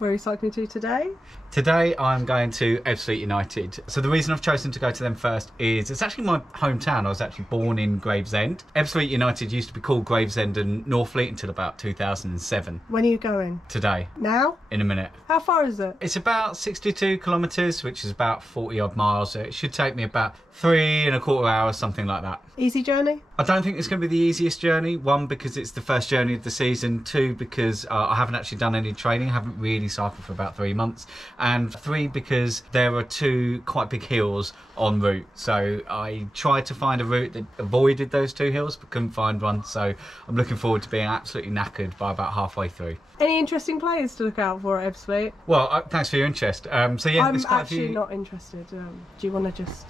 Where are you cycling to today? Today I'm going to Ebbsfleet United. So the reason I've chosen to go to them first is it's actually my hometown. I was actually born in Gravesend. Ebbsfleet United used to be called Gravesend and Northfleet until about 2007. When are you going? Today. Now? In a minute. How far is it? It's about 62 kilometres, which is about 40 odd miles. So it should take me about 3¼ hours, something like that. Easy journey? I don't think it's going to be the easiest journey. One, because it's the first journey of the season. Two, because I haven't actually done any training. I haven't really cycled for about 3 months. And three, because there are two quite big hills en route. So I tried to find a route that avoided those two hills, but couldn't find one. So I'm looking forward to being absolutely knackered by about halfway through. Any interesting players to look out for at Ebbsfleet? Well, thanks for your interest. So yeah, I'm there's quite actually a few. not interested. Do you want to just...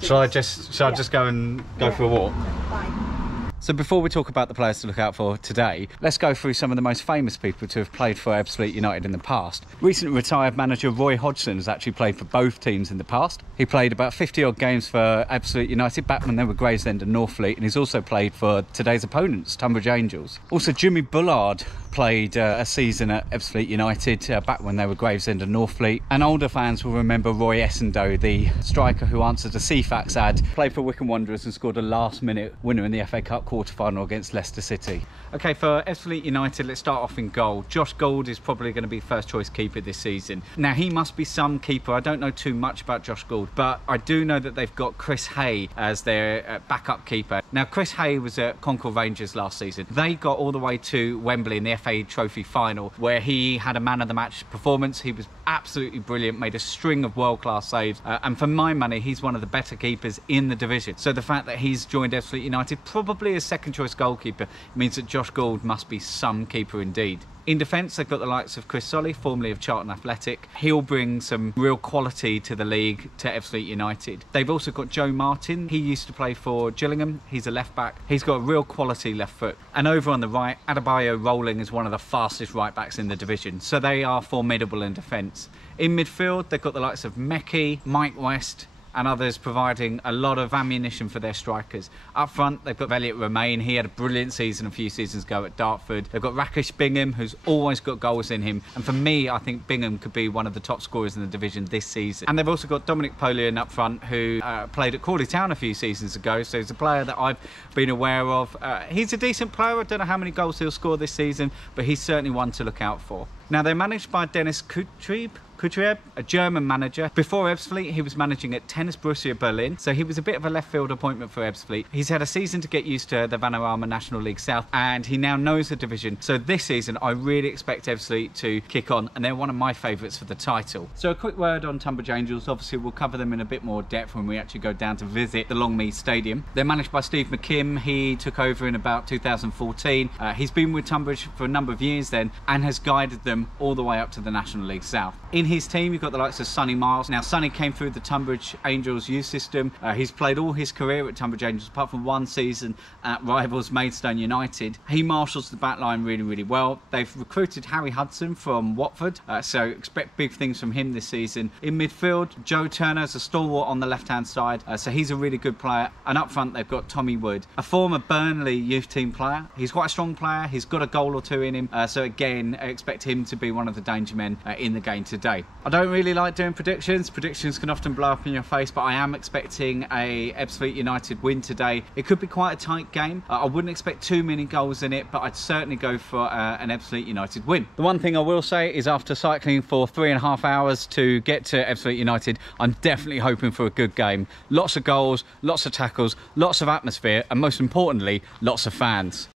Shall I just go and go for a walk? Bye. So before we talk about the players to look out for today, let's go through some of the most famous people to have played for Ebbsfleet United in the past. Recently retired manager Roy Hodgson has actually played for both teams in the past. He played about 50 odd games for Ebbsfleet United back when they were Gravesend and Northfleet, and he's also played for today's opponents, Tonbridge Angels. Also Jimmy Bullard played a season at Ebbsfleet United back when they were Gravesend and Northfleet, and older fans will remember Roy Essendoe, the striker who answered the CFAX ad, played for Wycombe Wanderers and scored a last-minute winner in the FA Cup quarter-final against Leicester City. Okay, for Ebbsfleet United, let's start off in goal. Josh Gould is probably going to be first choice keeper this season. Now, he must be some keeper. I don't know too much about Josh Gould, but I do know that they've got Chris Haye as their backup keeper. Now, Chris Haye was at Concord Rangers last season. They got all the way to Wembley in the FA Trophy final, where he had a man of the match performance. He was absolutely brilliant, made a string of world-class saves, and for my money, he's one of the better keepers in the division. So the fact that he's joined Ebbsfleet United, probably as second choice goalkeeper, means that Josh Gould must be some keeper indeed. In defence, they've got the likes of Chris Solly, formerly of Charlton Athletic. He'll bring some real quality to the league, to Ebbsfleet United. They've also got Joe Martin. He used to play for Gillingham. He's a left back. He's got a real quality left foot. And over on the right, Adebayo Rolling is one of the fastest right backs in the division. So they are formidable in defence. In midfield, they've got the likes of Mekki, Mike West, and others providing a lot of ammunition for their strikers. Up front, they've got Elliot Romain. He had a brilliant season a few seasons ago at Dartford. They've got Rakesh Bingham, who's always got goals in him. And for me, I think Bingham could be one of the top scorers in the division this season. And they've also got Dominic Polian up front, who played at Crawley Town a few seasons ago. So he's a player that I've been aware of. He's a decent player. I don't know how many goals he'll score this season, but he's certainly one to look out for. Now, they're managed by Dennis Kutreb, a German manager. Before Ebbsfleet, he was managing at Tennis Borussia Berlin, so he was a bit of a left field appointment for Ebbsfleet. He's had a season to get used to the Vanarama National League South, and he now knows the division. So this season, I really expect Ebbsfleet to kick on, and they're one of my favourites for the title. So a quick word on Tonbridge Angels. Obviously, we'll cover them in a bit more depth when we actually go down to visit the Longmead Stadium. They're managed by Steve McKim. He took over in about 2014. He's been with Tonbridge for a number of years then, and has guided them all the way up to the National League South. In his team, you've got the likes of Sonny Miles. Now, Sonny came through the Tonbridge Angels youth system. He's played all his career at Tonbridge Angels, apart from one season at rivals Maidstone United. He marshals the back line really, really well. They've recruited Harry Hodgson from Watford, so expect big things from him this season. In midfield, Joe Turner's a stalwart on the left-hand side, so he's a really good player. And up front, they've got Tommy Wood, a former Burnley youth team player. He's quite a strong player. He's got a goal or two in him, so again, I expect him to be one of the danger men in the game today. I don't really like doing predictions. Predictions can often blow up in your face, but I am expecting a Ebbsfleet United win today. It could be quite a tight game. I wouldn't expect too many goals in it, but I'd certainly go for an Ebbsfleet United win. The one thing I will say is, after cycling for 3.5 hours to get to Ebbsfleet United, I'm definitely hoping for a good game. Lots of goals, lots of tackles, lots of atmosphere, and most importantly, lots of fans.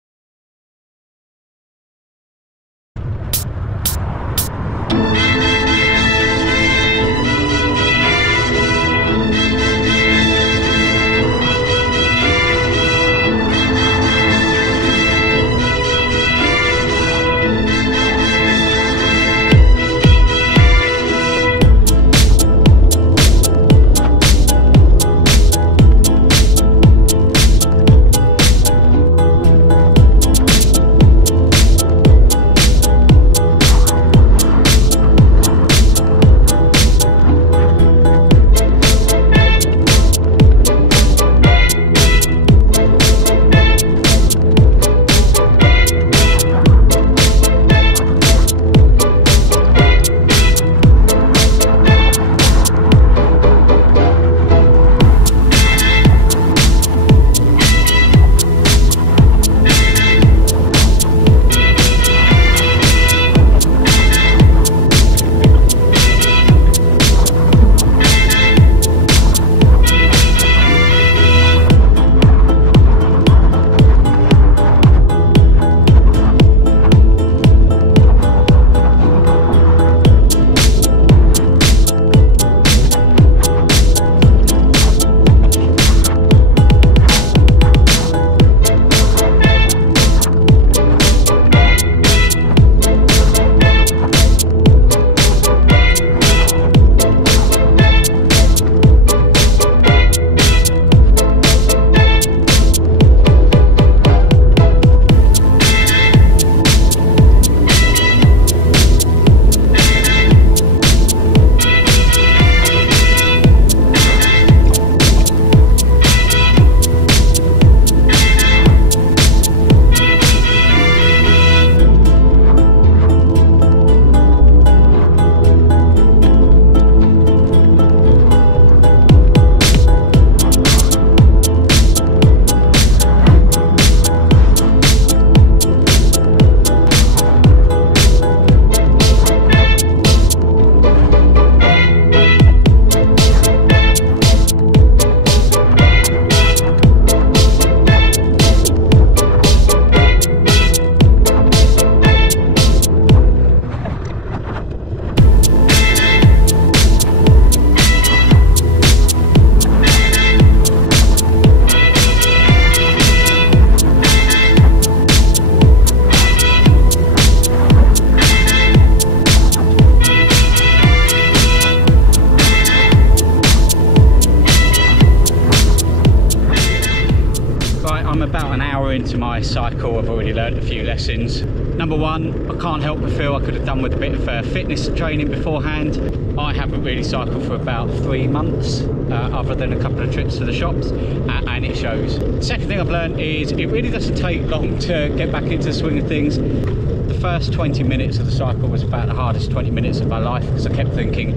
I cycle, I've already learned a few lessons. Number one, I can't help but feel I could have done with a bit of fitness training beforehand. I haven't really cycled for about 3 months, other than a couple of trips to the shops, and it shows. The second thing I've learned is it really doesn't take long to get back into the swing of things. The first 20 minutes of the cycle was about the hardest 20 minutes of my life, because I kept thinking,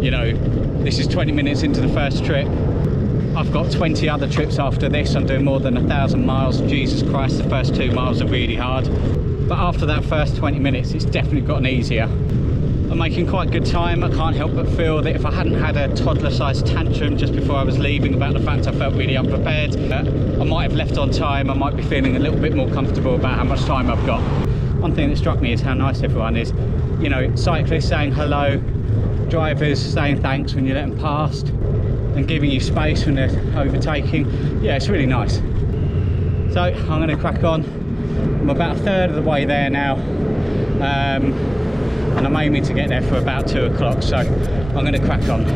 you know, this is 20 minutes into the first trip. I've got 20 other trips after this. I'm doing more than 1,000 miles. Jesus Christ, the first 2 miles are really hard. But after that first 20 minutes, it's definitely gotten easier. I'm making quite good time. I can't help but feel that if I hadn't had a toddler-sized tantrum just before I was leaving about the fact I felt really unprepared, I might have left on time. I might be feeling a little bit more comfortable about how much time I've got. One thing that struck me is how nice everyone is. You know, cyclists saying hello, drivers saying thanks when you let them past, and giving you space when they're overtaking. Yeah, it's really nice. So I'm going to crack on. I'm about a third of the way there now, and I'm aiming to get there for about 2 o'clock, so I'm going to crack on.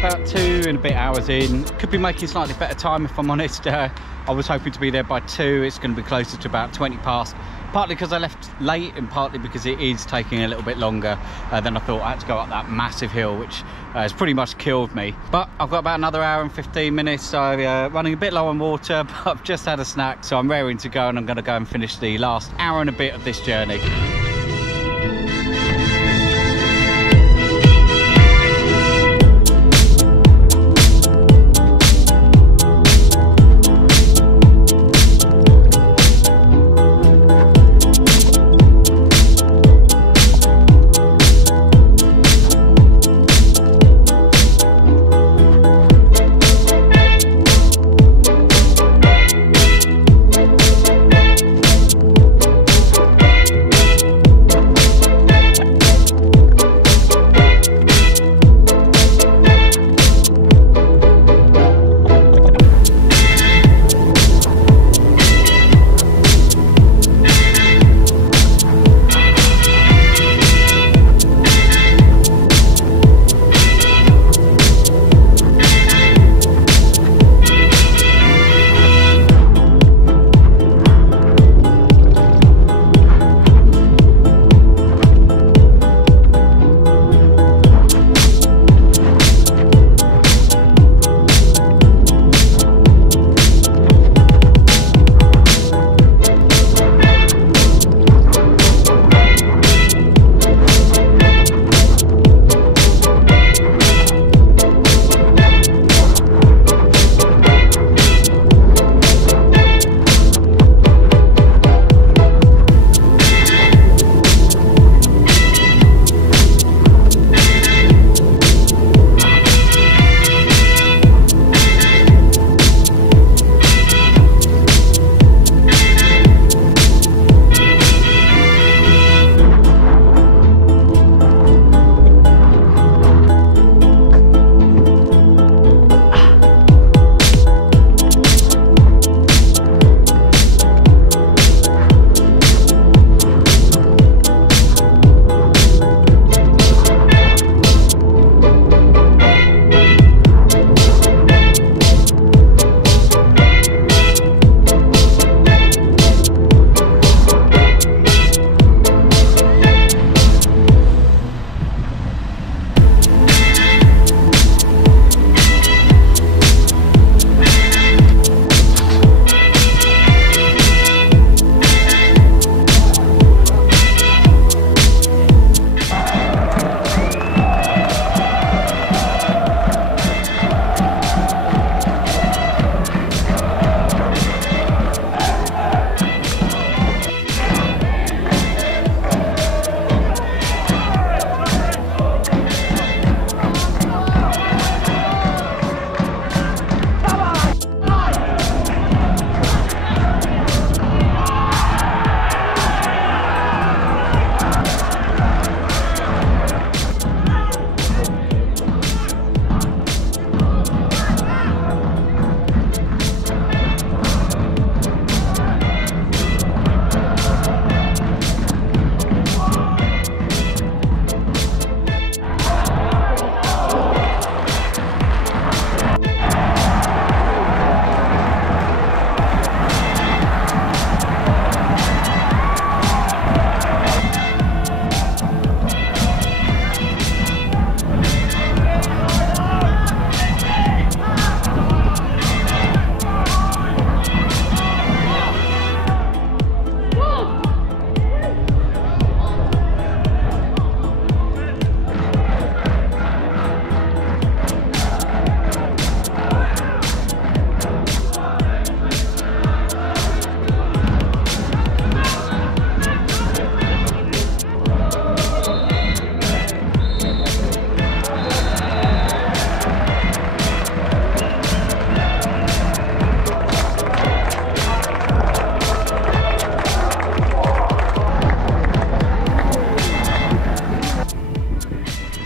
About 2 and a bit hours in. Could be making slightly better time if I'm honest. I was hoping to be there by 2. It's going to be closer to about 20 past. Partly because I left late, and partly because it is taking a little bit longer than I thought. I had to go up that massive hill, which has pretty much killed me. But I've got about another hour and 15 minutes, so running a bit low on water, but I've just had a snack, so I'm raring to go, and I'm going to go and finish the last hour and a bit of this journey.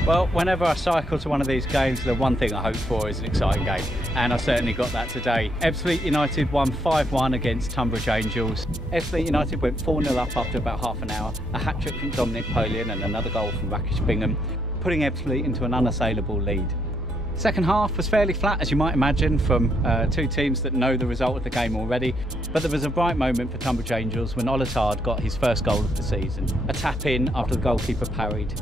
Well, whenever I cycle to one of these games, the one thing I hope for is an exciting game, and I certainly got that today. Ebbsfleet United won 5-1 against Tonbridge Angels. Ebbsfleet United went 4-0 up after about half an hour, a hat-trick from Dominic Polian and another goal from Rakesh Bingham, putting Ebbsfleet into an unassailable lead. Second half was fairly flat, as you might imagine, from two teams that know the result of the game already, but there was a bright moment for Tonbridge Angels when Olatard got his first goal of the season, a tap in after the goalkeeper parried.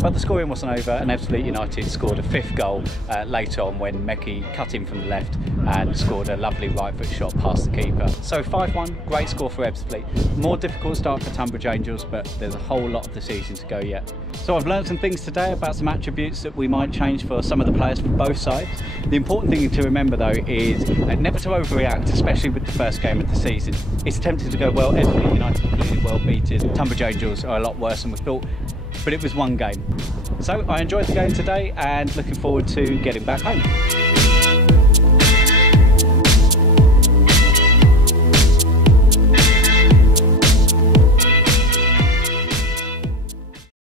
But the scoring wasn't over, and Ebbsfleet United scored a fifth goal later on when Meki cut in from the left and scored a lovely right foot shot past the keeper. So 5-1, great score for Ebbsfleet. More difficult start for Tonbridge Angels, but there's a whole lot of the season to go yet. So I've learned some things today about some attributes that we might change for some of the players from both sides. The important thing to remember though is never to overreact, especially with the first game of the season. It's tempting to go, well, Ebbsfleet United are clearly well beaten, Tonbridge Angels are a lot worse than we thought, but it was one game. So I enjoyed the game today and looking forward to getting back home.